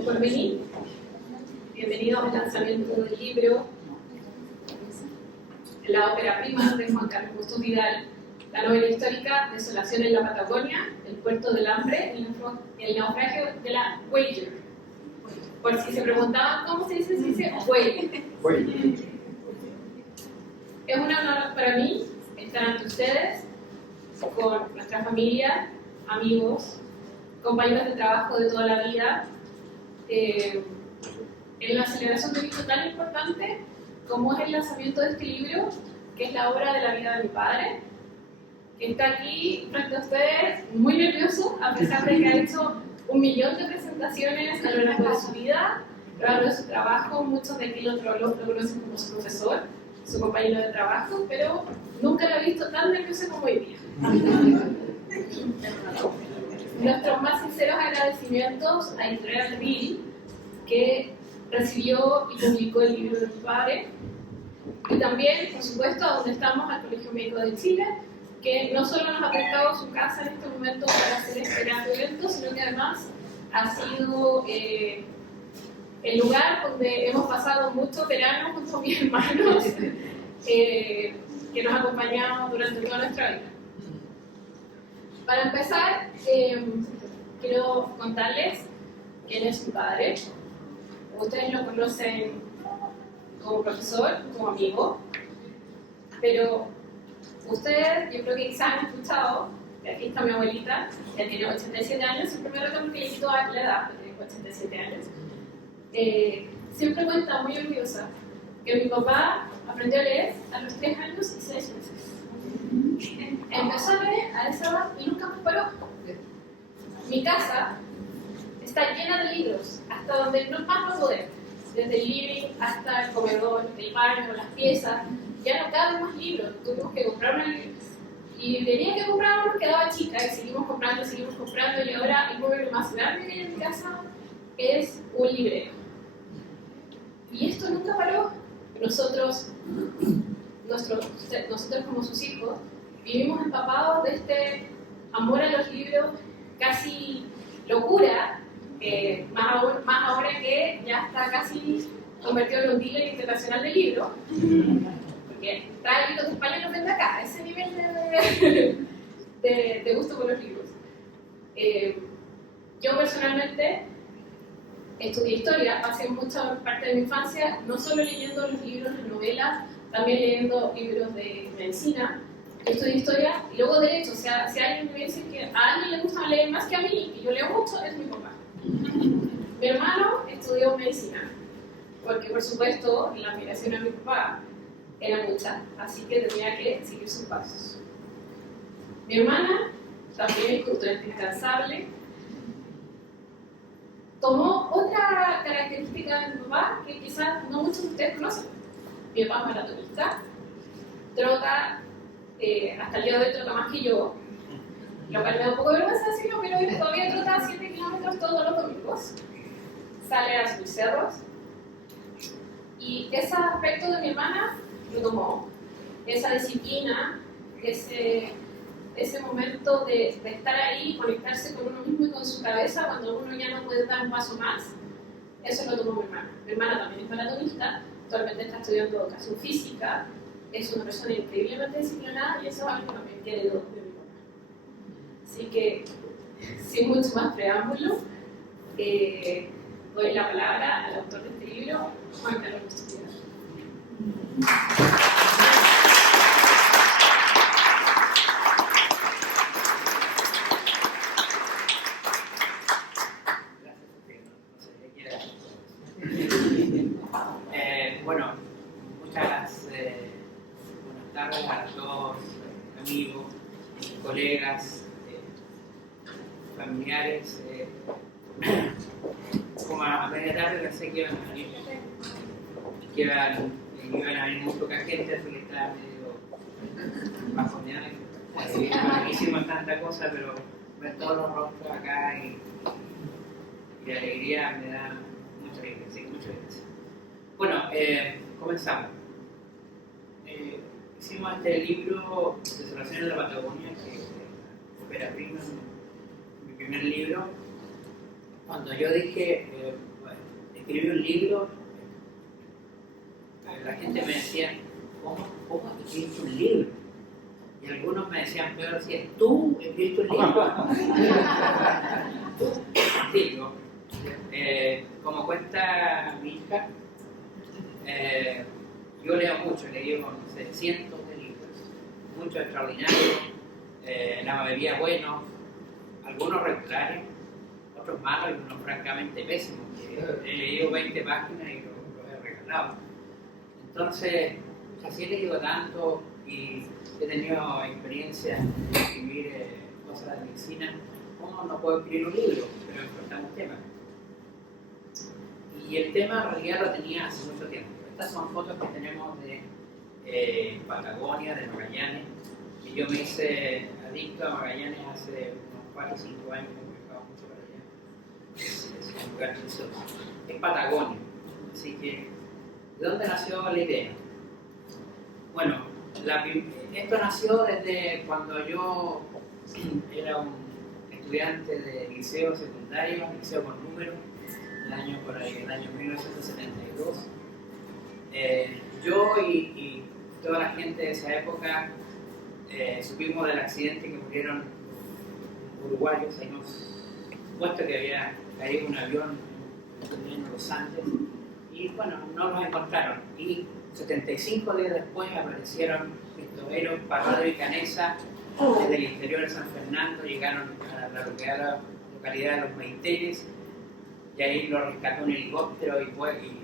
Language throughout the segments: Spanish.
un porvenir. Bienvenidos al lanzamiento del libro La ópera prima de Juan Carlos Bustos Vidal, la novela histórica Desolación en la Patagonia, El puerto del hambre, el naufragio de la Voyager. Por si se preguntaban cómo se dice Voyager. Es un honor para mí estar ante ustedes con nuestra familia, amigos, compañeros de trabajo de toda la vida, en la celebración de un hito tan importante como es el lanzamiento de este libro, que es la obra de la vida de mi padre, que está aquí frente a ustedes muy nervioso, a pesar de que ha hecho 1.000.000 de presentaciones a lo largo de su vida, a lo largo de su trabajo. Muchos de aquí lo conocen como su profesor, su compañero de trabajo, pero nunca lo he visto tan nervioso como hoy día. Nuestros más sinceros agradecimientos a Editorial Bill, que recibió y publicó el libro de mi padre, y también, por supuesto, a donde estamos, al Colegio Médico de Chile, que no solo nos ha prestado su casa en este momento para hacer este gran evento, sino que además ha sido el lugar donde hemos pasado muchos veranos junto a mis hermanos, que nos acompañamos durante toda nuestra vida. Para empezar, quiero contarles quién es mi padre. Ustedes lo conocen como profesor, como amigo, pero ustedes, yo creo que quizás han escuchado, que aquí está mi abuelita, que tiene 87 años, el primero que le quito la edad, que tiene 87 años, siempre cuenta muy orgullosa que mi papá aprendió a leer a los 3 años y 6 meses. Empezó a leer a esa edad y nunca más paró. Mi casa está llena de libros, hasta donde no más no poder, desde el living hasta el comedor, el baño, las piezas. Ya no caben más libros, tuvimos que comprar unos libros. Y tenía que comprar uno, quedaba chica, y seguimos comprando, y ahora el mueble más grande que hay en mi casa es un librero. Y esto nunca paró. Nosotros como sus hijos, vivimos empapados de este amor a los libros, casi locura, más ahora que ya está casi convertido en un dealer internacional de libros, porque trae libros de España y los vende acá, ese nivel de gusto por los libros. Yo personalmente estudié historia, pasé mucha parte de mi infancia no solo leyendo los libros de novelas, también leyendo libros de medicina. Yo estudié historia y luego derecho. O sea, si alguien me dice que a alguien le gusta leer más que a mí, y yo leo mucho, es mi papá. Mi hermano estudió medicina, porque por supuesto la admiración a mi papá era mucha, así que tenía que seguir sus pasos. Mi hermana, también culturalmente incansable, tomó otra característica de mi papá que quizás no muchos de ustedes conocen. Mi papá es maratonista, trota, hasta el día de hoy trota más que yo, lo cual me da un poco de vergüenza decirlo, pero él todavía trota 7 kilómetros todos los domingos, sale a subir cerros, y ese aspecto de mi hermana lo tomó, esa disciplina, ese momento de estar ahí, conectarse con uno mismo y con su cabeza cuando uno ya no puede dar un paso más. Eso lo tomó mi hermana. Mi hermana también es maratonista, actualmente está estudiando educación física, es una persona increíblemente disciplinada y eso es algo también que heredó de mi papá. Así que, sin mucho más preámbulo, doy la palabra al autor de este libro, Juan Carlos Bustos Vidal. Bueno, muchas buenas tardes a todos, amigos, colegas, familiares. Como a media tarde pensé que iban a venir, iban a venir muy poca gente, así que estaba medio bajoneado. No hicimos tanta cosa, pero ver todos los rostros acá y la alegría me da mucha alegría, sí, muchas gracias. Bueno, comenzamos. Hicimos este libro, Desolación en la Patagonia, que es ópera prima, mi primer libro, cuando yo dije, escribí un libro, la gente me decía, ¿cómo escribiste un libro? Y algunos me decían, pero decían, ¿tú escribiste un libro? Digo, como cuenta mi hija, yo leo mucho, leí no sé, cientos de libros, muchos extraordinarios, la mayoría buenos, algunos regulares, otros malos, algunos francamente pésimos. He leído 20 páginas y los he regalado. Entonces, así he leído tanto y he tenido experiencia en escribir cosas de medicina. ¿Cómo no puedo escribir un libro? Pero enfrentar un tema. Y el tema en realidad lo tenía hace mucho tiempo. Estas son fotos que tenemos de Patagonia, de Magallanes. Y yo me hice adicto a Magallanes hace unos 4 o 5 años, me he viajado mucho para allá. Es un lugar precioso. Es Patagonia. Así que, ¿de dónde nació la idea? Bueno, esto nació desde cuando yo era un estudiante de liceo secundario, liceo con números, el año 1972. Yo y toda la gente de esa época supimos del accidente que murieron uruguayos. Ahí nos puesto que había caído un avión en los Andes y bueno, no nos encontraron. Y 75 días después aparecieron Cristoveros, Parrado y Canesa desde el interior de San Fernando, llegaron a la localidad de Los Maitenes y ahí lo rescató un helicóptero y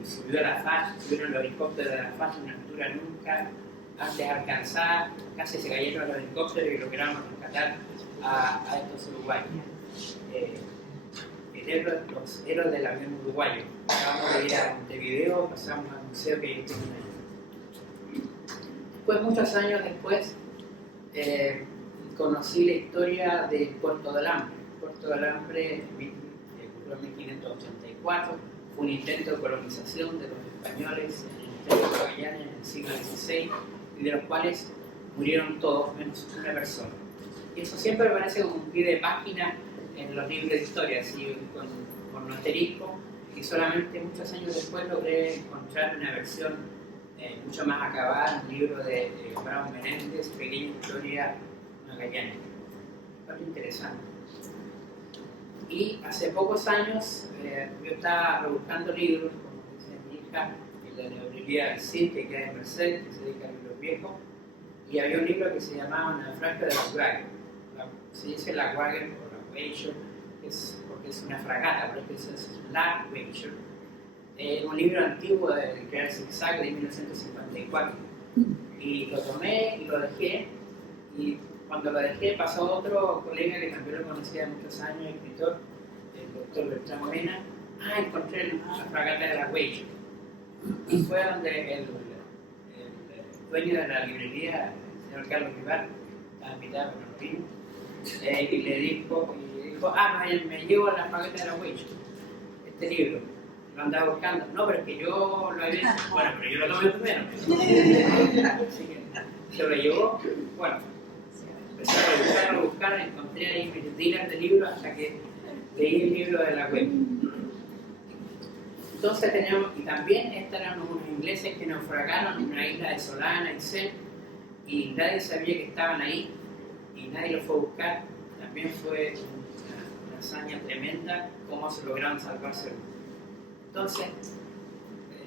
subió a la FACH, subieron los helicópteros de la FACH a una altura nunca antes alcanzada, casi se cayeron los helicópteros y lograron rescatar a estos uruguayos. Los héroes del avión uruguayo. Acabamos de ir a Montevideo, pasamos al museo que ellos tienen ahí. Después, muchos años después, conocí la historia del Puerto del Hambre. Puerto del Hambre ocurrió en 1584, fue un intento de colonización de los españoles en el Estrecho de Magallanes en el siglo XVI, y de los cuales murieron todos menos una persona. Y eso siempre me parece como un pie de página en los libros de historia, así con un asterisco, y solamente muchos años después logré encontrar una versión mucho más acabada, un libro de Brown Menéndez, Pequeña Historia Magallanes. Bastante interesante. Y hace pocos años yo estaba rebuscando libros, como dice mi hija, en la librería del CID, que queda en Merced, que se dedica a libros viejos, y había un libro que se llamaba Naufragio de la Wagner. Se dice la Wagner o la Wager, porque es una fragata, pero es la Wager. Un libro antiguo de Crear Zigzag de 1954. Y lo tomé y lo dejé, y cuando lo dejé pasó otro colega que también lo conocía de muchos años, escritor, el doctor Bertrand Morena. Encontré la fragata de la Wager. Y fue donde el dueño de la librería, el señor Carlos Rival, estaba invitado pero no vino, y le dijo, me llevo la fragata de la Wager, este libro. Lo andaba buscando. No, pero es que yo lo había... Bueno, pero yo lo tomé primero. Así que se lo llevó. Bueno, empecé a buscar, encontré ahí mis dealers de libros hasta que leí el libro de la web. Entonces teníamos, y también estos eran unos ingleses que naufragaron en una isla desolada en Aysén, y nadie sabía que estaban ahí, y nadie los fue a buscar. También fue una hazaña tremenda cómo se lograron salvarse. Entonces,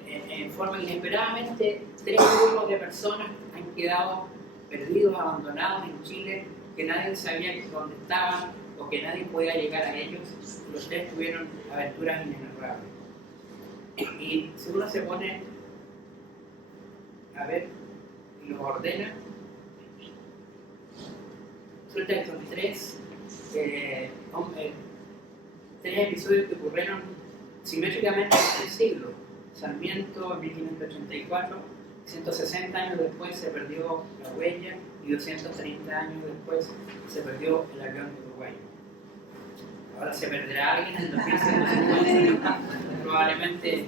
en forma inesperadamente, 3 grupos de personas han quedado perdidos, abandonados en Chile, que nadie sabía dónde estaban o que nadie podía llegar a ellos. Los 3 tuvieron aventuras inenarrables. Y si uno se pone a ver y los ordena, resulta que son 3 episodios que ocurrieron simétricamente en el siglo. Sarmiento en 1584, 160 años después se perdió la huella y 230 años después se perdió el avión de Uruguay. Ahora se perderá alguien en 2150, probablemente,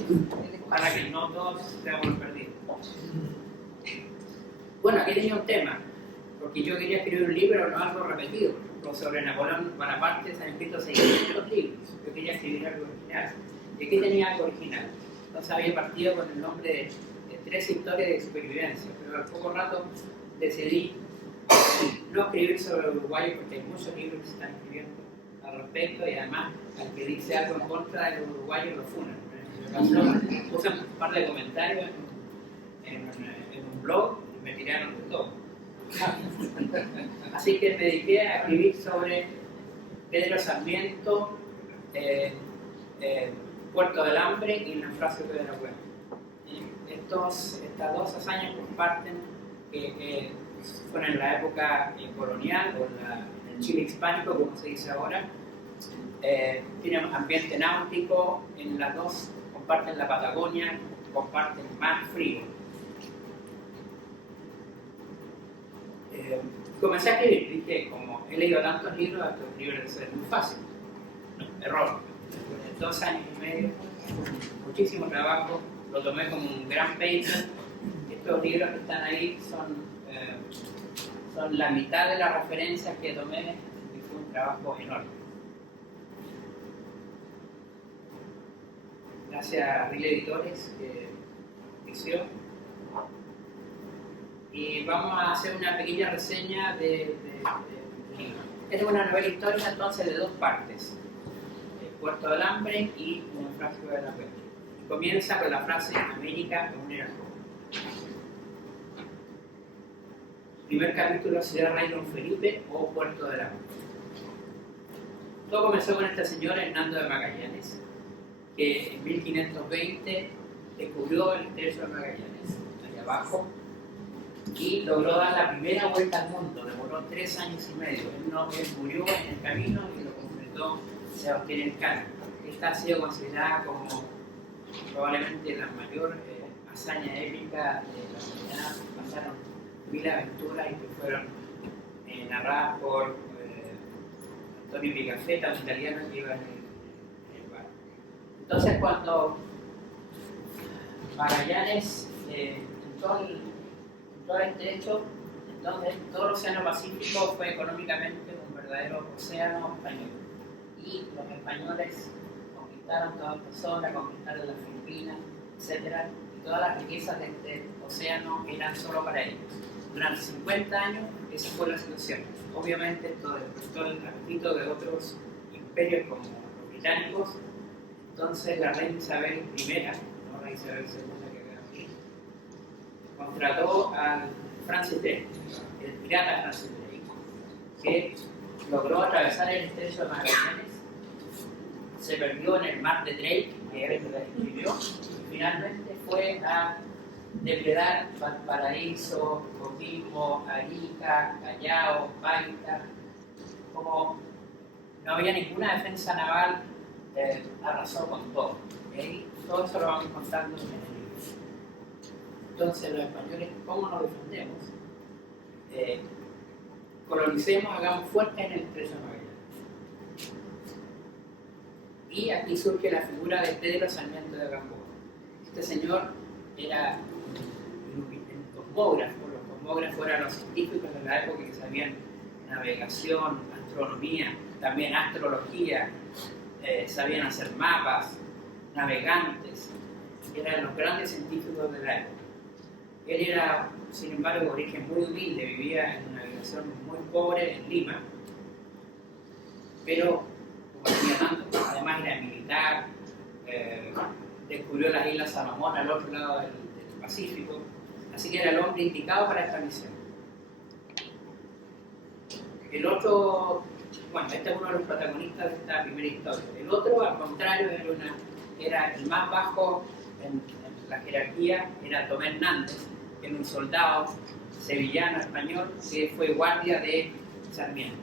para que no todos seamos perdidos. Bueno, aquí tenía un tema, porque yo quería escribir un libro, no algo repetido. Sobre Napoleón Bonaparte se han escrito 600 libros. Yo quería escribir escribir algo original. Y aquí tenía algo original. Entonces había partido con el nombre de 3 historias de supervivencia, pero al poco rato decidí no escribir sobre el uruguayo porque hay muchos libros que se están escribiendo al respecto y además al que dice algo en contra de los uruguayos lo funan. Puse un par de comentarios en un blog y me tiraron de todo. Así que me dediqué a escribir sobre Pedro Sarmiento, Puerto del Hambre y el naufragio de la Cueva. Estas 2 hazañas comparten que fueron en la época colonial o en el Chile hispánico, como se dice ahora. Tienen ambiente náutico, en las 2 comparten la Patagonia, comparten más frío. Comencé a escribir, dije, como he leído tantos libros, estos libros deben ser muy fáciles. No, error. Después de 2 años y medio, muchísimo trabajo, lo tomé como un gran paper. Estos libros que están ahí son la mitad de las referencias que tomé y fue un trabajo enorme. Gracias a Ril Editores que hizo. Y vamos a hacer una pequeña reseña del libro. Esta es una novela histórica entonces de 2 partes. Puerto del Hambre y el naufragio de la Cueva. Comienza con la frase América aún era joven. Primer capítulo será Rey Don Felipe o Puerto del Hambre. Todo comenzó con este señor Hernando de Magallanes, que en 1520 descubrió el estrecho de Magallanes, allá abajo, y logró dar la primera vuelta al mundo. Demoró 3 años y medio. Él murió en el camino y lo completó Sebastián Elcano. Esta ha sido considerada como probablemente la mayor hazaña épica de la humanidad. Pasaron 1000 aventuras y que fueron narradas por Antonio Pigafetta, un italiano que iba en el barco. Entonces, cuando Magallanes, en todo este hecho, entonces todo el Océano Pacífico fue económicamente un verdadero océano español. Y los españoles conquistaron toda esta zona, conquistaron las Filipinas, etc. Y todas las riquezas de este océano eran solo para ellos. Durante 50 años esa fue la situación. Obviamente esto despertó el apetito de otros imperios como los británicos. Entonces la reina Isabel I, no la Isabel II que queda aquí, contrató al Francis Drake, el pirata Francis Drake, que logró atravesar el estrecho de Magallanes, se perdió en el mar de Drake, que él lo describió, y finalmente fue a depredar Valparaíso, Coquimbo, Arica, Callao, Paita. Como no había ninguna defensa naval, arrasó con todo. ¿Okay? Todo eso lo vamos contando en el libro. Entonces, los españoles, ¿cómo nos defendemos? Colonicemos, hagamos fuerte en el estrecho de Magallanes. Y aquí surge la figura de Pedro Sarmiento de Gamboa. Este señor era un cosmógrafo. Los cosmógrafos eran los científicos de la época que sabían navegación, astronomía, también astrología, sabían hacer mapas, navegantes, eran los grandes científicos de la época. Él era, sin embargo, de origen muy humilde, vivía en una habitación muy pobre en Lima, pero como tenía tanto, además era militar, descubrió las Islas Salomón al otro lado del Pacífico, así que era el hombre indicado para esta misión. El otro, bueno, este es uno de los protagonistas de esta primera historia. El otro, al contrario, era el más bajo en la jerarquía, era Tomé Hernández, que era un soldado sevillano español que fue guardia de Sarmiento.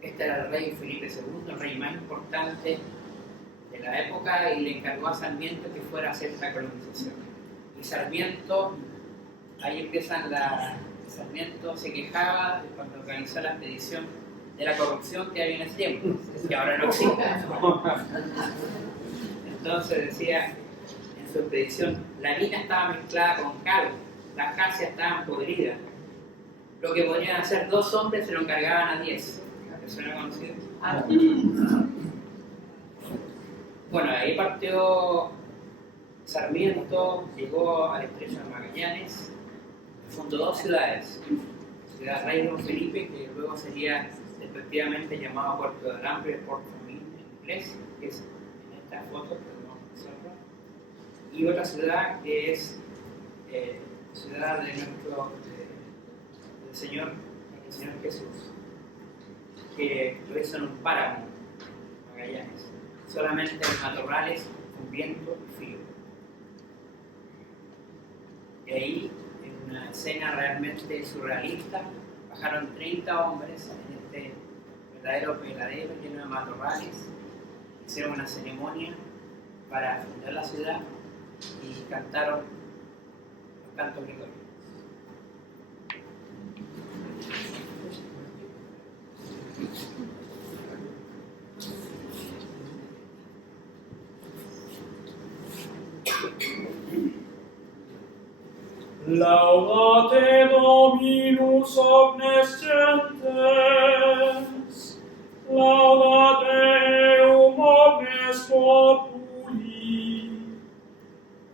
Este era el rey Felipe II, el rey más importante de la época, y le encargó a Sarmiento que fuera a hacer esta colonización. Y Sarmiento, ahí empiezan Sarmiento se quejaba cuando organizó la expedición de la corrupción que había en ese tiempo, que ahora no existe. Entonces decía en su expedición, la harina estaba mezclada con cal, las jarcias estaban podridas. Lo que podrían hacer 2 hombres se lo encargaban a 10. ¿La persona conocida? ahí partió Sarmiento, llegó al estrecho de Magallanes, fundó dos ciudades, Ciudad Rey Don Felipe, que luego sería respectivamente llamado Puerto de Alambre, Port Famine en inglés, que es en esta foto que vamos a observar, y otra ciudad que es ciudad de nuestro del Señor Jesús, que lo hizo en un páramo, Magallanes, solamente en matorrales con viento y frío. Y ahí, en una escena realmente surrealista, bajaron 30 hombres en este verdadero peladero lleno de matorrales, hicieron una ceremonia para fundar la ciudad y cantaron los cantos gregorianos. Laudate Dominus omnes gentes, laudate eum omnes populi,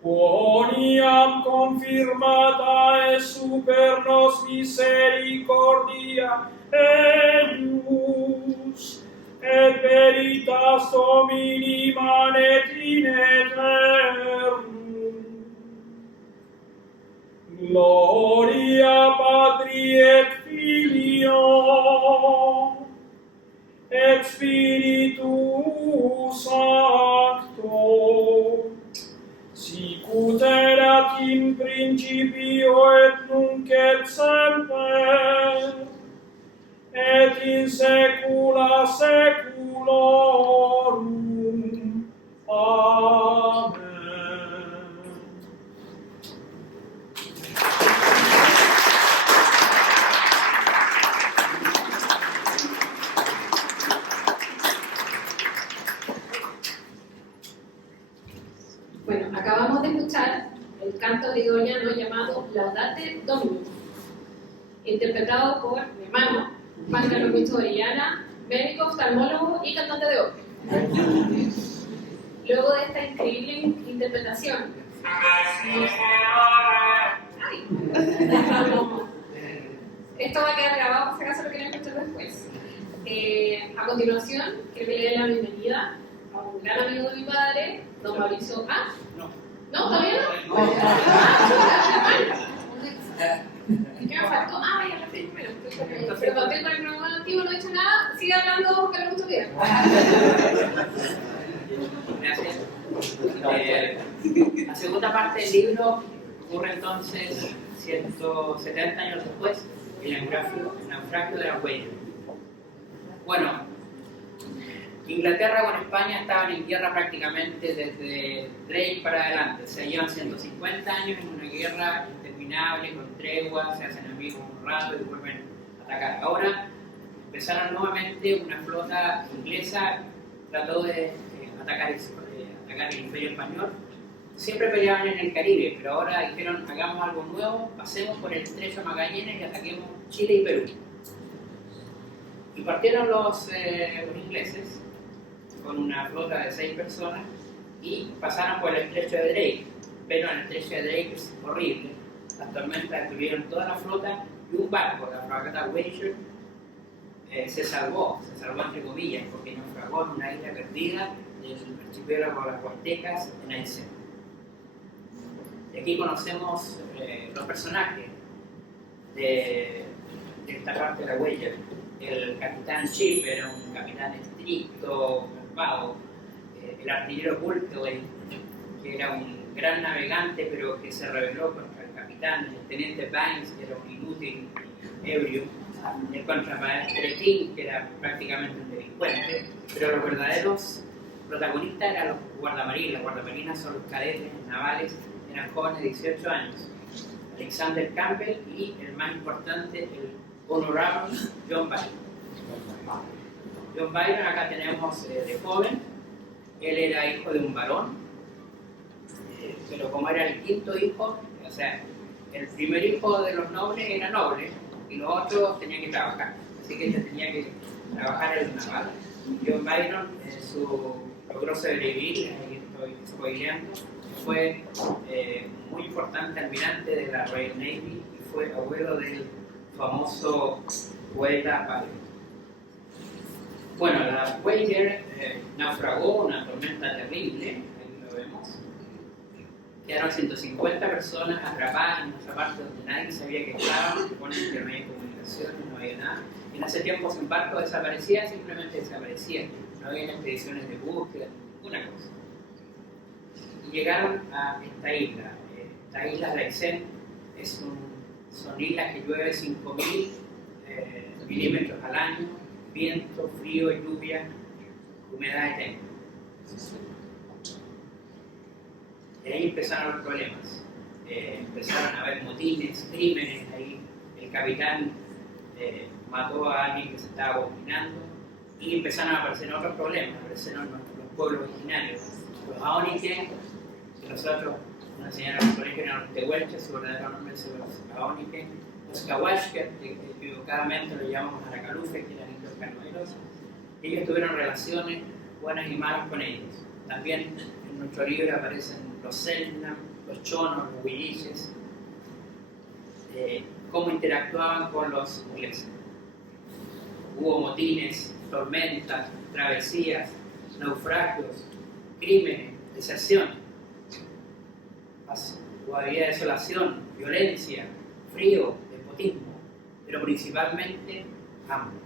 quoniam confirmata est super nos misericordia eius, et veritas Domini manet in aeternum. Gloria Patri et Filio et Spiritu Sancto, sicut erat in principio et nunc et semper, et in saecula saeculorum. Amen. Bueno, acabamos de escuchar el canto gregoriano llamado Laudate Dominus, interpretado por mi hermano, Juan Carlos Pinto Orellana, médico, oftalmólogo y cantante de ópera. Luego de esta increíble interpretación, esto va a quedar grabado por si acaso lo quieren escuchar después. A continuación, quiero que le dé la bienvenida a un gran amigo de mi padre, don Mauricio. ¿Ah? No. ¿No? ¿Todavía no? ¿Qué me faltó? Ah, ya lo sé primero. Pero cuando estoy con el programa antiguo no he hecho nada, sigue hablando que lo mucho bien. Gracias. La segunda parte del libro ocurre entonces 170 años después, el naufragio de la huella. Bueno, Inglaterra con España estaban en guerra prácticamente desde Drake para adelante. O sea, llevan 150 años en una guerra interminable, con tregua, se hacen amigos un rato y vuelven a atacar. Ahora empezaron nuevamente una flota inglesa, trató de atacar el Imperio Español. Siempre peleaban en el Caribe, pero ahora dijeron, hagamos algo nuevo, pasemos por el estrecho de Magallanes y ataquemos Chile y Perú. Y partieron los ingleses con una flota de 6 personas y pasaron por el estrecho de Drake, pero en el estrecho de Drake es horrible. Las tormentas destruyeron toda la flota y un barco, la fragata Wager, se salvó entre comillas, porque naufragó en una isla perdida del archipiélago de las Huastecas en Aysén. Y aquí conocemos los personajes de esta parte de la Wager. El capitán Chip era un capitán estricto, malvado. El artillero Bulkeley, que era un gran navegante, pero que se rebeló contra el capitán. El teniente Banks, que era un inútil ebrio. El contramaestre King, que era prácticamente un delincuente. Pero los verdaderos protagonistas eran los guardamarinas. Los guardamarinas son los cadetes navales, eran jóvenes de 18 años. Alexander Campbell y el más importante, el honorable John Byron. John Byron, acá tenemos de joven. Él era hijo de un varón, pero como era el quinto hijo, o sea, el primer hijo de los nobles era noble y los otros tenían que trabajar, así que ella tenía que trabajar en el naval. John Byron, lo logró sobrevivir, ahí estoy spoileando, fue muy importante almirante de la Royal Navy y fue abuelo del famoso poeta Byron. Bueno, la Voyager naufragó, una tormenta terrible, ahí lo vemos. Quedaron 150 personas atrapadas en otra parte donde nadie sabía que estaban, supone que no había comunicaciones, no había nada. En ese tiempo ese barco desaparecía, simplemente desaparecía. No había expediciones de búsqueda, ninguna cosa. Y llegaron a esta isla. Esta isla de Aysén son islas que llueve 5.000 milímetros al año, viento, frío, lluvia, humedad eterna. Y ahí empezaron los problemas. Empezaron a haber motines, crímenes. Ahí el capitán mató a alguien que se estaba abominando y empezaron a aparecer otros problemas. Aparecieron los pueblos originarios, los Aoniken, que nosotros nos enseñaron en el colegio, eran los Tehuelches, su verdadero nombre es los Aoniken, los Cahuashket, que equivocadamente lo llamamos Aracalufe, que eran indios canoeros. Ellos tuvieron relaciones buenas y malas con ellos. También en nuestro libro aparecen los Selknam, los Chonos, los Huilliches, cómo interactuaban con los ingleses. Hubo motines, tormentas, travesías, naufragios, crímenes, deserción. Había desolación, violencia, frío, despotismo, pero principalmente hambre.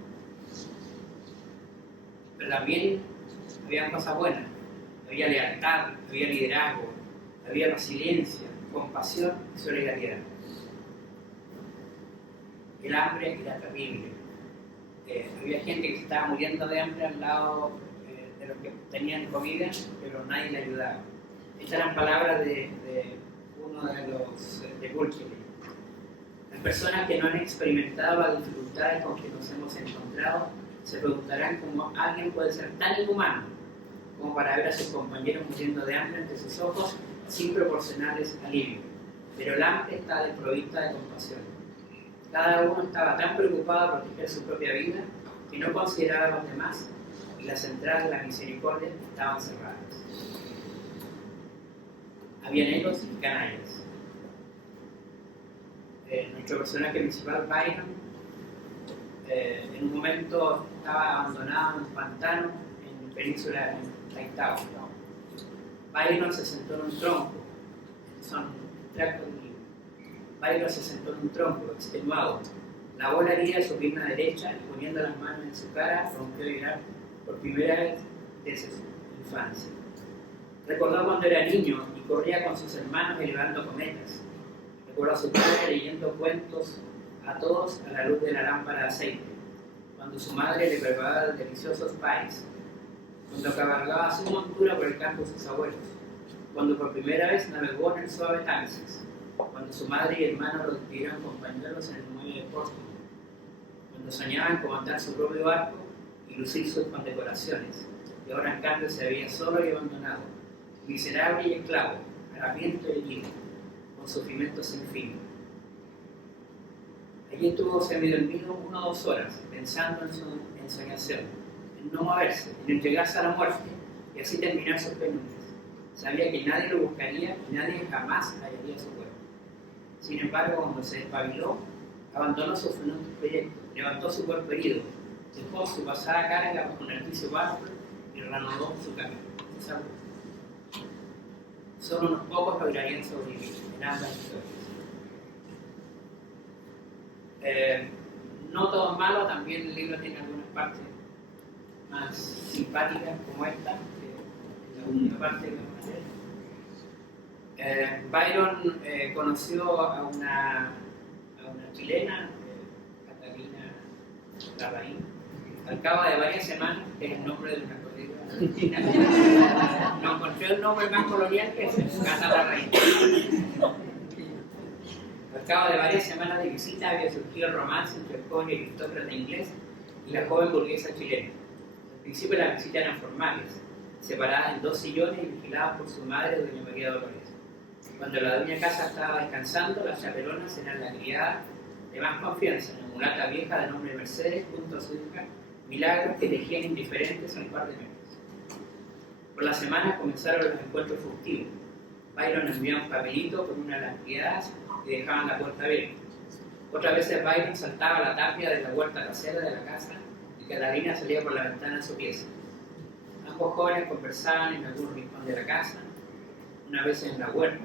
Pero también había cosas buenas. Había lealtad, había liderazgo, había resiliencia, compasión y solidaridad. El hambre era terrible. Había gente que se estaba muriendo de hambre al lado de los que tenían comida, pero nadie le ayudaba. Estas eran palabras de uno de los de Bulkeley. Las personas que no han experimentado las dificultades con que nos hemos encontrado se preguntarán cómo alguien puede ser tan inhumano como para ver a sus compañeros muriendo de hambre ante sus ojos sin proporcionarles alivio. Pero el hambre está desprovista de compasión. Cada uno estaba tan preocupado por proteger su propia vida que no consideraba a los demás y las entradas de la misericordia estaban cerradas. Había negros y canallas. Nuestro personaje principal, Byron, en un momento estaba abandonado en un pantano en la península de Taitao. Byron se sentó en un tronco. Son tractos de libro. Byron se sentó en un tronco, extenuado. Lavó la herida de su pierna derecha y poniendo las manos en su cara, rompió a llorar por primera vez desde su infancia. Recordó cuando era niño y corría con sus hermanos elevando cometas. Recordó a su padre leyendo cuentos a todos a la luz de la lámpara de aceite, cuando su madre le preparaba deliciosos pies, cuando cabalgaba su montura por el campo de sus abuelos, cuando por primera vez navegó en el suave Támesis, cuando su madre y hermano lo despidieron con pañuelos en el muelle de Pórtico, cuando soñaban comandar su propio barco y lucir sus condecoraciones, y ahora en cambio se veía solo y abandonado, miserable y esclavo, harapiento y herido, con sufrimiento sin fin. Allí estuvo semidormido 1 o 2 horas, pensando en su ensoñación, en no moverse, en entregarse a la muerte y así terminar sus penurias. Sabía que nadie lo buscaría y nadie jamás hallaría su cuerpo. Sin embargo, cuando se despabiló, abandonó sus funestos proyectos, levantó su cuerpo herido, dejó su pasada carga bajo un edificio bajo y reanudó su camino. Solo unos pocos lograrían sobrevivir en ambas historias. No todo es malo, también el libro tiene algunas partes más simpáticas como esta, que es la última parte que vamos a leer. Byron conoció a una chilena, Catalina Larraín, al cabo de varias semanas, que es el nombre de una colega argentina. No encontré un nombre más colonial que ese, Cata Larraín. Al cabo de varias semanas de visita había surgido el romance entre el joven aristócrata inglés y la joven burguesa chilena. Al principio las visitas eran formales, separadas en 2 sillones y vigiladas por su madre, doña María Dolores. Cuando la doña Casa estaba descansando, las chaperonas eran la criada de más confianza, una mulata vieja de nombre Mercedes, junto a su hija, Milagros, que tejían indiferentes a un par de metros. Por la semana comenzaron los encuentros furtivos. Byron enviaba un papelito con una de las criadas y dejaban la puerta abierta. Otras veces Byron saltaba a la tapia de la huerta casera de la casa y Catalina salía por la ventana de su pieza. Ambos jóvenes conversaban en algún rincón de la casa, una vez en la huerta.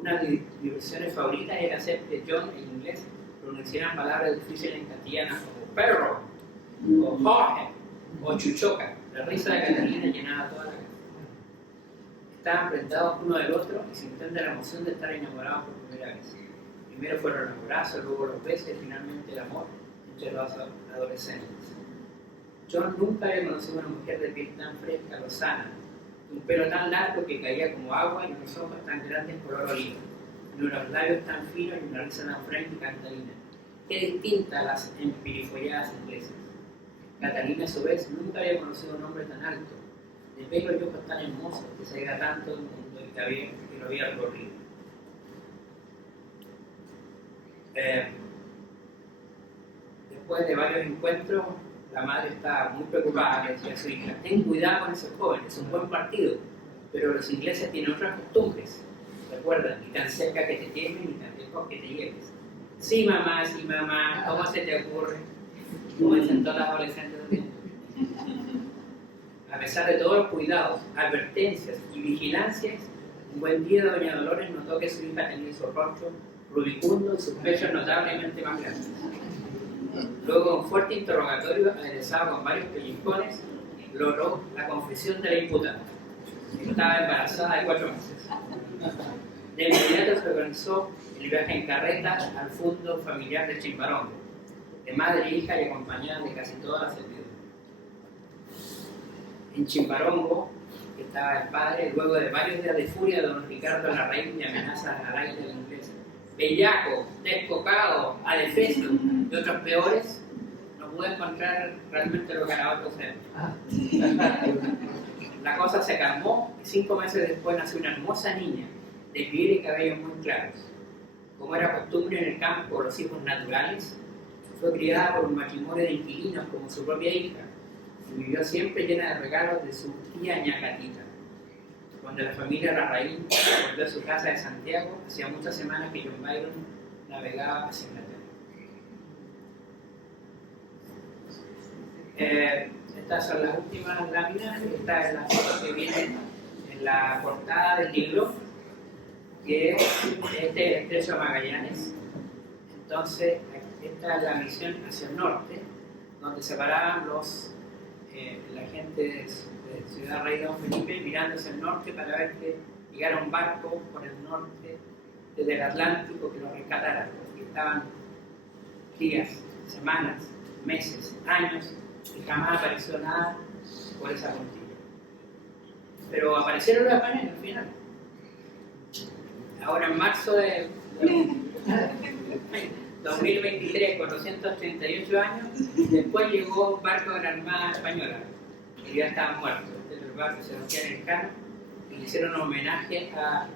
Una de mis diversiones favoritas era hacer que John en inglés pronunciaran palabras difíciles en castellano como perro, o jorge, o chuchoca. La risa de Catalina llenaba toda la casa. Estaban enfrentados uno del otro y sintiendo la emoción de estar enamorados por primera vez. Primero fueron los abrazos, luego los besos y finalmente el amor entre los adolescentes. John nunca había conocido a una mujer de piel tan fresca, lozana, un pelo tan largo que caía como agua y unos ojos tan grandes color oliva, y unos labios tan finos y una risa tan franca y cantarina. Qué distinta a las empirifolladas inglesas. Catalina, a su vez, nunca había conocido a un hombre tan alto, de pelo y ojos tan hermosos, que se veía tanto del mundo y que lo había recorrido. Después de varios encuentros, la madre estaba muy preocupada, le decía a su hija: ten cuidado con esos jóvenes, es un buen partido, pero los ingleses tienen otras costumbres, recuerda, ni tan cerca que te quemen ni tan lejos que te lleves. Sí mamá, ¿cómo se te ocurre? Como dicen todas las adolescentes de tiempo. A pesar de todos los cuidados, advertencias y vigilancias, un buen día doña Dolores notó que su hija tenía su rostro rubicundo y sus pechos notablemente más grandes. Luego, un fuerte interrogatorio aderezado con varios pellizcones, logró la confesión de la imputada. Estaba embarazada de 4 meses. De inmediato se organizó el viaje en carreta al fondo familiar de Chimbarongo, de madre, hija y acompañada de casi todas las servidumbre. En Chimbarongo estaba el padre, luego de varios días de furia de don Ricardo Larraín y amenazas al aire del inglés. Bellaco, descocado, adefesio y otros peores, no pude encontrar realmente lo que era otro ser. La cosa se calmó y 5 meses después nació una hermosa niña de piel y cabellos muy claros. Como era costumbre en el campo, los hijos naturales, fue criada por un matrimonio de inquilinos como su propia hija y vivió siempre llena de regalos de su tía Ñacatita. Cuando la familia Larraín volvió a su casa de Santiago, hacía muchas semanas que John Byron navegaba hacia Inglaterra. Estas son las últimas láminas. Esta es la foto que viene en la portada del libro, que es el estrecho de Magallanes. Entonces, esta es la misión hacia el norte, donde se paraban la gente de Ciudad Rey Don Felipe mirando hacia el norte para ver que llegara un barco por el norte desde el Atlántico que los rescatara, porque estaban días, semanas, meses, años y jamás apareció nada por esa puntilla. Pero aparecieron los españoles al final. Ahora en marzo de 2023, 438 años, después llegó un barco de la Armada Española, que ya estaban muertos. El barco Sebastián Elcano, y le hicieron un homenaje a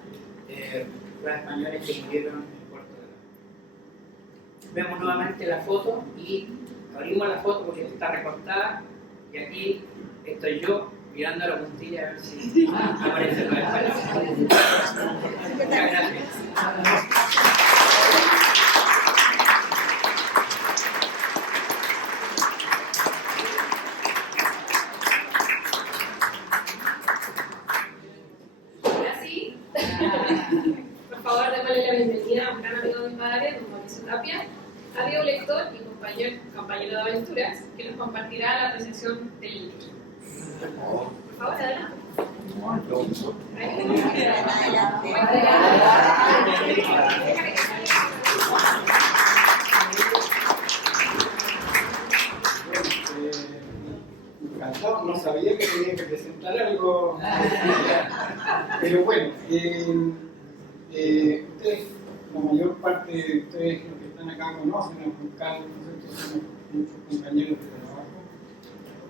los españoles que murieron en Puerto de la. Vemos nuevamente la foto y abrimos la foto porque está recortada, y aquí estoy yo mirando a la puntilla a ver si aparece lo de español. Muchas gracias. Por favor, démosle la bienvenida a un gran amigo de mi padre, don Mauricio Tapia, amigo lector y compañero de aventuras, que nos compartirá la apreciación del libro. Por favor, adelante. No sabía que tenía que presentar algo, pero bueno, ustedes, la mayor parte de ustedes los que están acá conocen a Juan Carlos, nosotros somos muchos compañeros de trabajo,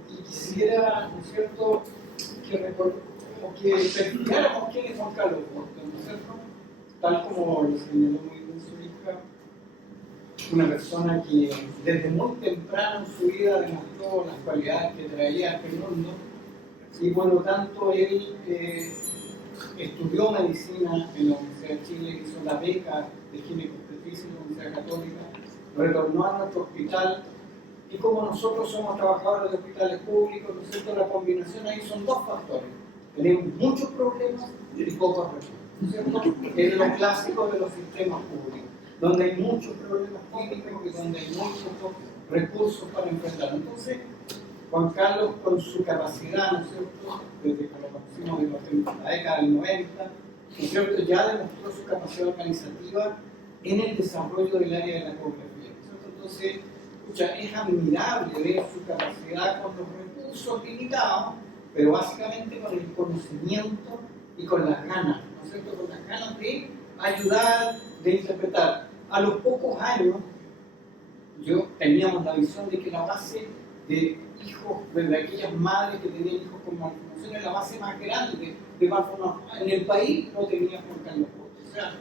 y quisiera, ¿no es cierto?, que verificáramos quién es Juan Carlos Porto, ¿no es cierto?, tal como lo señaló muy bien su hija, una persona que desde muy temprano en su vida demostró las cualidades que traía a este mundo, y por lo tanto él estudió medicina en la Universidad de Chile, hizo la beca de gineco-obstetricia en la Universidad Católica, retornó a nuestro hospital, y como nosotros somos trabajadores de hospitales públicos, ¿no es cierto? La combinación ahí son dos factores: tenemos muchos problemas y pocos recursos, ¿no es cierto? Es lo clásico de los sistemas públicos, donde hay muchos problemas técnicos y donde hay muchos recursos para enfrentar. Entonces, Juan Carlos, con su capacidad, ¿no es cierto?, desde que lo conocimos en la década del 90, ¿no es cierto?, ya demostró su capacidad organizativa en el desarrollo del área de la ecografía, ¿no es cierto? Entonces, escucha, es admirable ver su capacidad con los recursos limitados, pero básicamente con el conocimiento y con las ganas, ¿no es cierto?, con las ganas de ayudar, de interpretar. A los pocos años, teníamos la visión de que la base de hijos, de aquellas madres que tenían hijos con malformación, era la base más grande de malformación en el país, no tenía Juan Carlos Costa. O sea,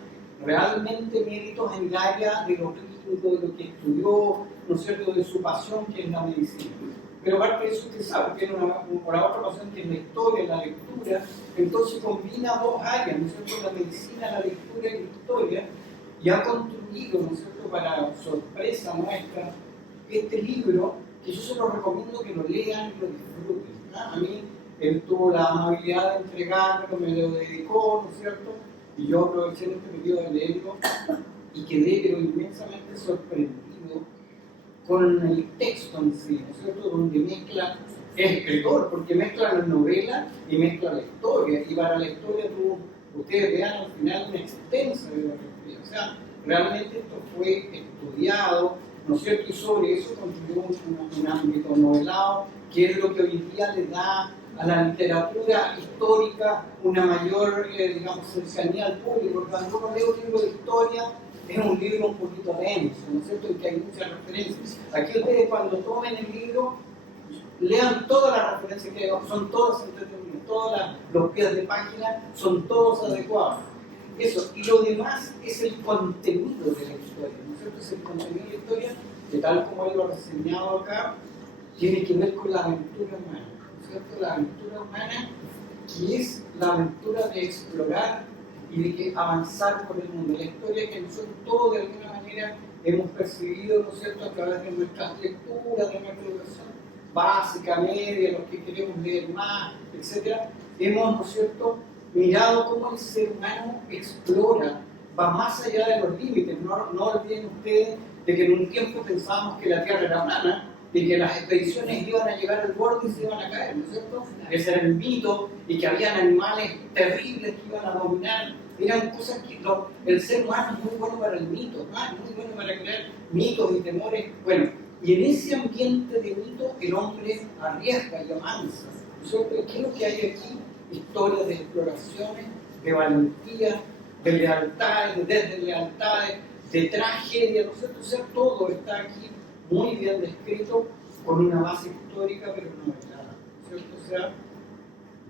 realmente méritos en el área de lo clínico, de lo que estudió, ¿no es cierto?, de su pasión, que es la medicina. Pero aparte de eso, usted sabe, tiene por la otra pasión, que es la historia, la lectura. Entonces combina dos áreas, ¿no es cierto?, la medicina, la lectura y la historia, y ha construido, ¿no es cierto?, para sorpresa nuestra, este libro, que yo se lo recomiendo que lo lean y lo disfruten, ¿no? A mí, él tuvo la amabilidad de entregármelo, me lo dedicó, ¿no es cierto?, y yo aproveché en este periodo de leerlo, y quedé pero inmensamente sorprendido con el texto en sí, ¿no es cierto?, donde mezcla, es escritor, porque mezcla la novela y mezcla la historia, y para la historia ustedes vean al final una extensa bibliografía. O sea, realmente esto fue estudiado, ¿no es cierto?, y sobre eso construyó un ámbito novelado, que es lo que hoy día le da a la literatura histórica una mayor, digamos, cercanía al público. Porque cuando uno lee un libro de historia, es un libro un poquito denso, ¿no es cierto?, en que hay muchas referencias. Aquí ustedes, cuando tomen el libro, lean todas las referencias que hay, son todas entretenidas, todos los pies de página son todos adecuados. Eso, y lo demás es el contenido de la historia, ¿no es cierto? Es el contenido de la historia, que tal como él lo ha reseñado acá, tiene que ver con la aventura humana, ¿no es cierto? La aventura humana, que es la aventura de explorar y de que avanzar por el mundo. La historia que nosotros todos de alguna manera hemos percibido, ¿no es cierto?, a través de nuestras lecturas, de nuestra educación básica, media, los que queremos leer más, etc. Hemos, ¿no es cierto?, mirado cómo el ser humano explora, va más allá de los límites. No olviden ustedes de que en un tiempo pensábamos que la Tierra era plana, y que las expediciones iban a llegar al borde y se iban a caer, ¿no es cierto? Ese era el mito, y que habían animales terribles que iban a dominar. Eran cosas que el ser humano es muy bueno para el mito, ¿no? Es muy bueno para crear mitos y temores. Bueno, y en ese ambiente de mito el hombre arriesga y avanza, ¿no es cierto? ¿Qué es lo que hay aquí? Historias de exploraciones, de valentía, de lealtades, de deslealtades, de tragedia, ¿no es cierto? O sea, todo está aquí muy bien descrito, con una base histórica, pero no es nada, ¿no es cierto? O sea,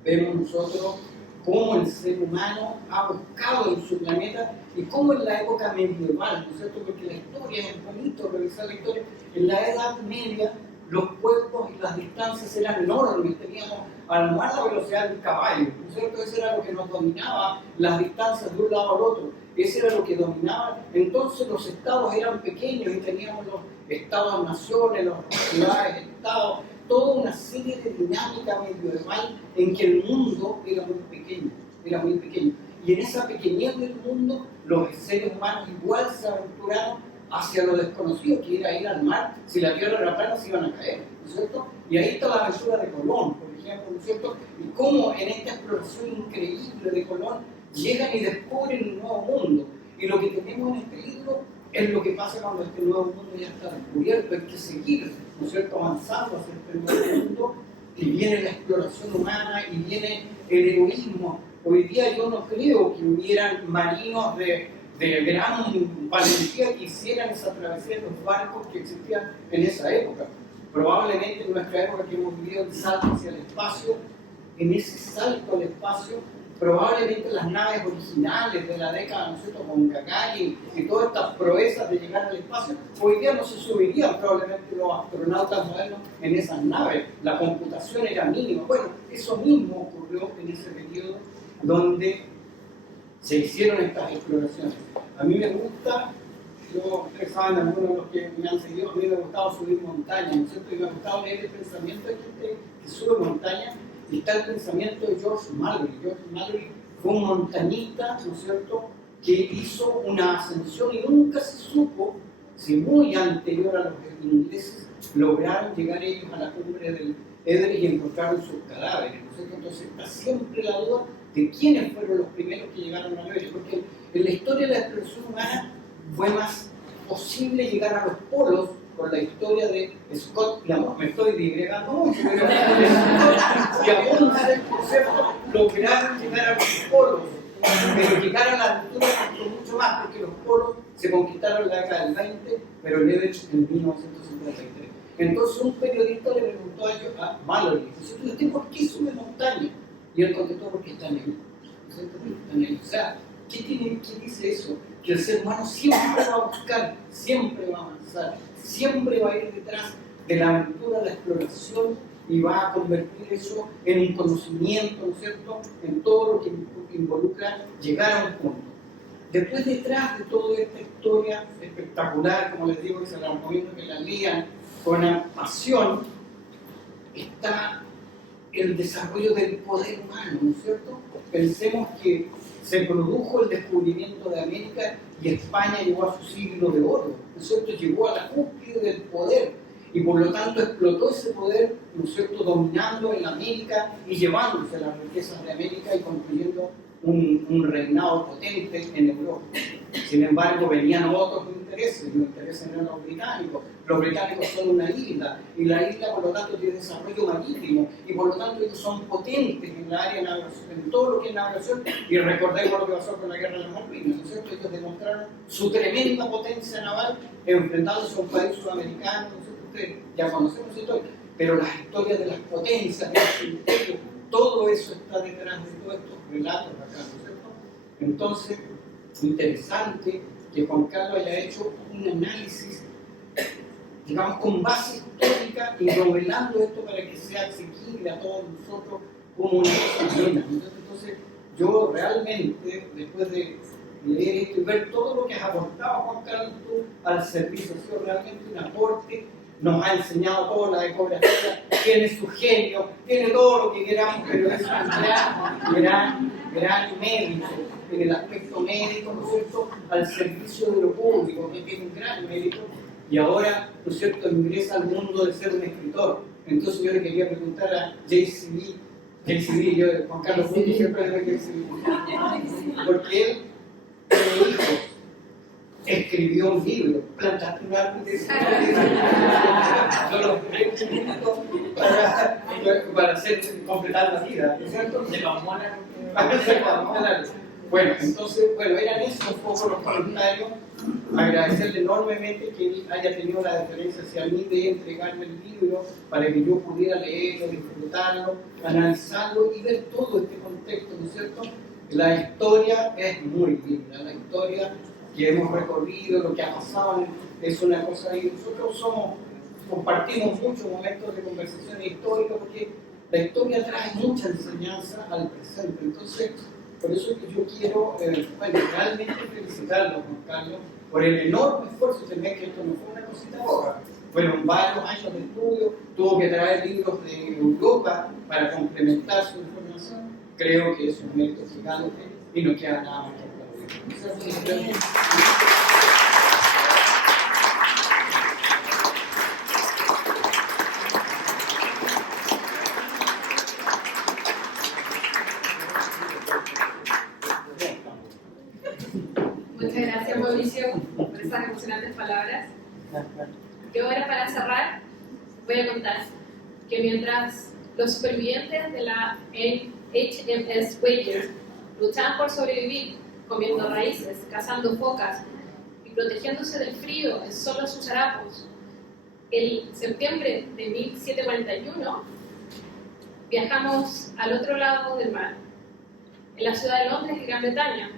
vemos nosotros cómo el ser humano ha buscado en su planeta, y cómo en la época medieval, ¿no es cierto?, porque la historia, es bonito revisar la historia, en la Edad Media los pueblos y las distancias eran enormes, teníamos a la más la velocidad del caballo, ¿no es cierto? Eso era lo que nos dominaba, las distancias de un lado al otro, ese era lo que dominaba. Entonces los estados eran pequeños y teníamos los estados-naciones, las ciudades-estados, toda una serie de dinámica medieval en que el mundo era muy pequeño, y en esa pequeñez del mundo los seres humanos igual se aventuraron hacia lo desconocido, que era ir al mar. Si la tierra era plana, se iban a caer, ¿no es cierto? Y ahí está la aventura de Colón, por ejemplo, ¿no es cierto? Y cómo en esta exploración increíble de Colón llegan y descubren un nuevo mundo. Y lo que tenemos en este libro es lo que pasa cuando este nuevo mundo ya está descubierto. Hay que seguir, ¿no es cierto?, avanzando hacia este nuevo mundo, y viene la exploración humana y viene el heroísmo. Hoy día yo no creo que hubieran marinos de gran valentía que hicieran esa travesía en los barcos que existían en esa época. Probablemente en nuestra época, que hemos vivido el salto hacia el espacio, en ese salto al espacio, probablemente las naves originales de la década, ¿no es cierto?, con Gagarin y todas estas proezas de llegar al espacio, hoy día no se subirían probablemente los astronautas modernos en esas naves. La computación era mínima. Bueno, eso mismo ocurrió en ese periodo donde se hicieron estas exploraciones. A mí me gusta, ustedes saben, algunos de los que me han seguido, a mí me ha gustado subir montañas, ¿no es cierto? Y me ha gustado leer el pensamiento de gente que sube montañas, y está el pensamiento de George Mallory. George Mallory fue un montañista, ¿no es cierto?, que hizo una ascensión y nunca se supo si muy anterior a los ingleses lograron llegar ellos a la cumbre del Everest y encontraron sus cadáveres, ¿no es cierto? Entonces está siempre la duda de quiénes fueron los primeros que llegaron al Everest, porque en la historia de la exploración humana fue más posible llegar a los polos con la historia de Scott y Amundsen. Me estoy digregando mucho, pero Scott y Amundsen, ¿no es cierto?, lograron llegar a los polos, pero llegar a la altura costó mucho más, porque los polos se conquistaron en la década del 20, pero el Everest en 1953. Entonces un periodista le preguntó a Mallory, ¿usted por qué sube montaña? Y él contestó, porque están ahí. O sea, ¿qué dice eso? Que el ser humano siempre va a buscar, siempre va a avanzar, siempre va a ir detrás de la aventura, de la exploración, y va a convertir eso en un conocimiento, ¿no es cierto?, en todo lo que involucra llegar a un punto. Después, detrás de toda esta historia espectacular, como les digo, que se la recomiendo que la lean con pasión, está el desarrollo del poder humano, ¿no es cierto? Pensemos que se produjo el descubrimiento de América y España llegó a su siglo de oro, ¿no es cierto? Llegó a la cúspide del poder y por lo tanto explotó ese poder, ¿no es cierto?, dominando en América y llevándose las riquezas de América y construyendo un reinado potente en Europa. Sin embargo, venían otros intereses, los intereses eran los británicos. Los británicos son una isla, y la isla, por lo tanto, tiene desarrollo marítimo, y por lo tanto ellos son potentes en la área de navegación, en todo lo que es navegación, y recordemos lo que pasó con la guerra de las Malvinas, ¿no es cierto? Ellos demostraron su tremenda potencia naval enfrentándose a un país sudamericano, ¿no es cierto? Ustedes ya conocemos esa historia, pero las historias de las potencias, de los imperios, todo eso está detrás de todos estos relatos acá, ¿no es cierto? Entonces, interesante que Juan Carlos haya hecho un análisis, digamos, con base histórica y novelando esto para que sea asequible a todos nosotros como una cosa llena. Entonces, yo realmente, después de leer esto y ver todo lo que has aportado, Juan Carlos, tú al servicio, ha sido realmente un aporte. Nos ha enseñado toda la ecografía, tiene su genio, tiene todo lo que queramos, pero es un gran médico en el aspecto médico, ¿no es cierto?, al servicio de lo público, que tiene un gran médico, y ahora, ¿no es cierto?, ingresa al mundo de ser un escritor. Entonces yo le quería preguntar a JCB, yo, Juan Carlos Punto, siempre le digo JCB, porque él tiene hijos. Escribió un libro, plantaste un árbol de para completar la vida, ¿no es cierto? Se vamos a Bueno, entonces, eran esos un poco los comentarios. Agradecerle enormemente que él haya tenido la deferencia hacia mí de entregarme el libro para que yo pudiera leerlo, disfrutarlo, analizarlo y ver todo este contexto, ¿no es cierto? La historia es muy linda, la historia que hemos recorrido, lo que ha pasado, es una cosa, y nosotros compartimos muchos momentos de conversación histórica porque la historia trae mucha enseñanza al presente. Entonces, por eso es que yo quiero realmente felicitarlo, Juan Carlos, por el enorme esfuerzo. También que esto no fue una cosita boba, fueron varios años de estudio, tuvo que traer libros de Europa para complementar su información. Creo que es un mérito gigante y no queda nada más que aplaudir. Muchas gracias, Mauricio, por esas emocionantes palabras. Yo ahora, para cerrar, voy a contar que mientras los supervivientes de la HMS Wager luchaban por sobrevivir, comiendo raíces, cazando focas y protegiéndose del frío en solo sus harapos, en septiembre de 1741 viajamos al otro lado del mar, en la ciudad de Londres, en Gran Bretaña.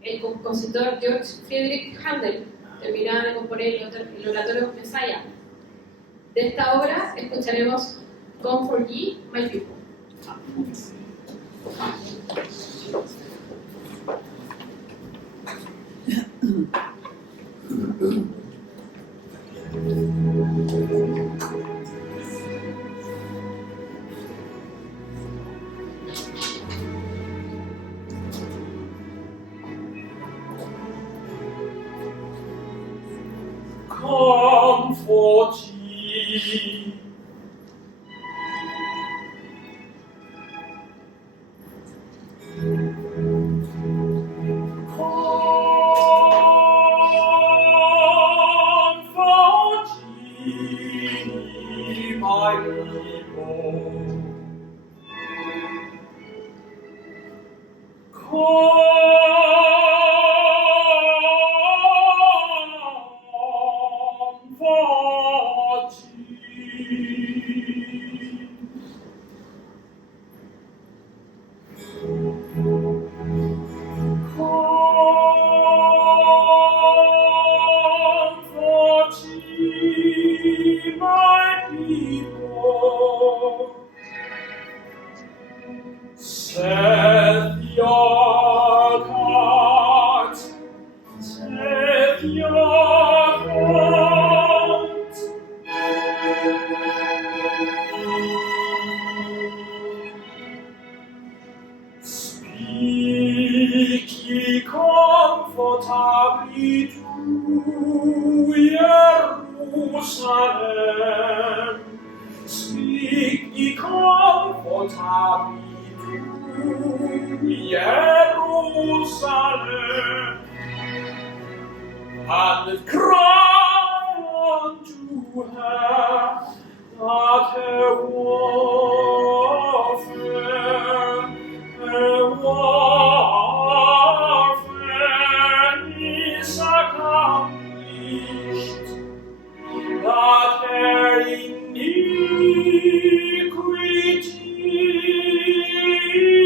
El compositor George Friedrich Händel terminaba de componer el oratorio Messiah. De esta obra escucharemos Come for Ye, My People. Comfort ye. Comfort ye, my people. Comfort ye. Comfort ye, my people. Set your heart, set your heart. Speak ye comfortably to Jerusalem. Speak ye comfortably to Jerusalem. And cry unto her that her warfare is accomplished, that her iniquity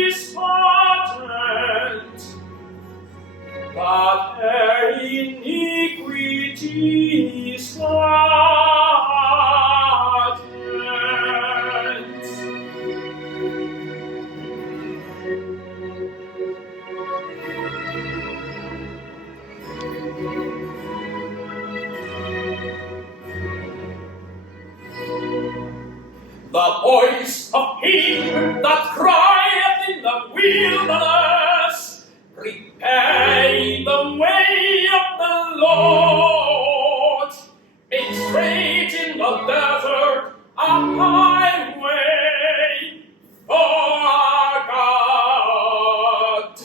is pardoned, that her iniquity is pardoned. The voice of him that crieth in the wilderness, prepare ye the way of the Lord, make straight in the desert a highway for our God.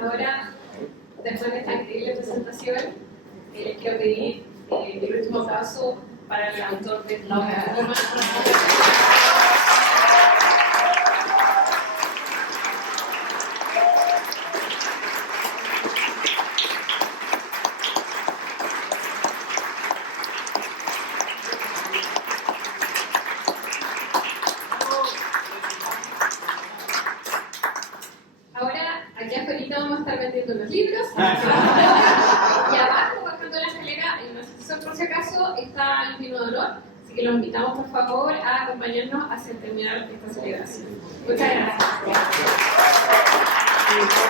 Ahora, después de esta increíble presentación, les quiero pedir el último aplauso para el autor de la obra. Ahora, aquí afuera vamos a estar vendiendo los libros. Y abajo, bajando la escalera, en nuestro asesor, por si acaso, está el vino de honor. Así que los invitamos, por favor, a acompañarnos hacia terminar esta celebración. Muchas